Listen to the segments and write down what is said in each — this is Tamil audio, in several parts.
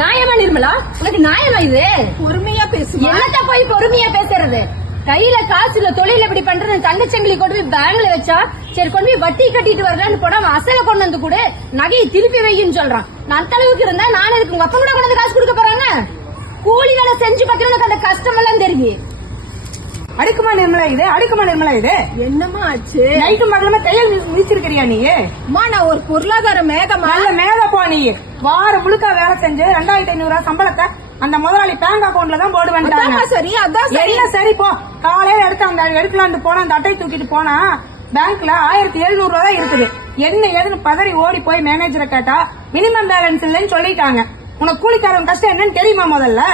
நியாயமா நிர்மலா? உனக்கு நியாயமா இது? பொறுமையா பேசு. என்னத்த போய் பொறுமையா பேசுறது? கையில காசு இல்ல, தொழில இப்படி பண்றது. தங்கச்சங்கிலி கொண்டு போய் பேங்க்ல வச்சா சரி, கொண்டு போய் வட்டி கட்டிட்டு வரலான்னு போனா அவன் அசல கொண்டு வந்து கூட நகையை திருப்பி வைன்னு சொல்றான். நான் அந்த அளவுக்கு இருந்தா நான் இருக்கு உங்க அப்பா கூட கொண்டு வந்து காசு கொடுக்க போறாங்க? கூலி வேலை செஞ்சு பாக்கிறதுக்கு அந்த கஷ்டம் எல்லாம் தெரியும். அடுக்குமா நிர்மலா இது? அடுக்குமா நிர்மலா இது? என்னமா ஆச்சு? நைட்டு மகளமா தையல் மிதிச்சிருக்கிறியா நீ? அம்மா நான் ஒரு பொருளாதார மேகமா. நல்ல மேகப்பா நீ. வாரம் முழுக்க வேலை செஞ்சு 2500 சம்பளத்தை அந்த முதலாளி பேங்க் அக்கௌண்ட்ல தான் போடு வேண்டாம். சரி அதான் சரி போ. காலையில எடுத்து அந்த எடுக்கலான்னு போனா அந்த அட்டை தூக்கிட்டு போனா பேங்க்ல 1700 தான் இருக்குது. என்ன ஏதுன்னு பதறி ஓடி போய் மேனேஜரை கேட்டா மினிமம் பேலன்ஸ் இல்லைன்னு சொல்லிட்டாங்க. உனக்கு கூலிக்காரன் கஷ்டம் என்னன்னு தெரியுமா? முதல்ல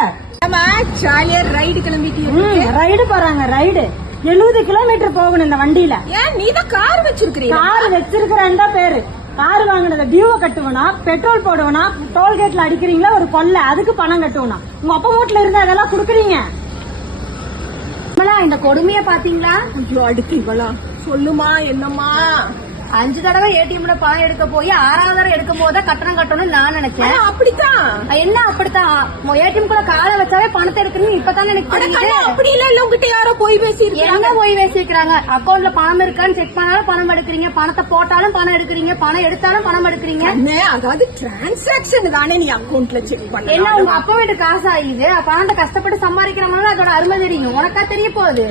ரைடு கிளம்பிட்டு ரைடு போறாங்க. ரைடு 70 கிலோமீட்டர் போகணும் இந்த வண்டியில. ஏன் நீ தான் கார் வச்சிருக்கிற? கார் வச்சிருக்கிறேன் தான் பேரு. கார் வாங்கினத டியூவை கட்டுவனா, பெட்ரோல் போடுவனா, டோல்கேட்ல அடிக்கிறீங்களா ஒரு கொள்ளை, அதுக்கு பணம் கட்டுவனா. உங்க அப்பா வீட்டுல இருந்து அதெல்லாம் குடுக்குறீங்க. இந்த கொடுமைய பாத்தீங்களா? ஐயோ அடுக்கு இவளா சொல்லுமா என்னம்மா? 5 தடவை ஏடிஎம்ல பணம் எடுக்க போய் 6வது தடவை எடுக்கும் போது கட்டணம் கட்டணும்னு நான் நினைச்சேன். அப்படித்தான். என்ன அப்படித்தான்? ஏடிஎம் கூட காலை வச்சாவே பணத்தை எடுக்கணும் இப்பதான் எனக்கு தெரியுது. அப்படி இல்ல, உங்ககிட்ட யாரோ போய் பேசிருக்காங்க. என்ன போய் பேசிருக்காங்க? அக்கௌண்ட்ல பணம் இருக்கான்னு செக் பண்ணாலும் பணம் எடுக்கிறீங்க, பணத்தை போட்டாலும் பணம் எடுக்கிறீங்க, பணம் எடுத்தாலும் பணம் எடுக்கிறீங்க. அதாவது டிரான்சாக்சன் தானே நீ அக்கௌண்ட்ல செக் பண்ண. என்ன உங்க அப்பா வீட்டு காசு ஆகுது? பணத்தை கஷ்டப்பட்டு சம்பாதிக்கிறவங்க அதோட அருமை தெரியும். உனக்கா தெரிய போகுது?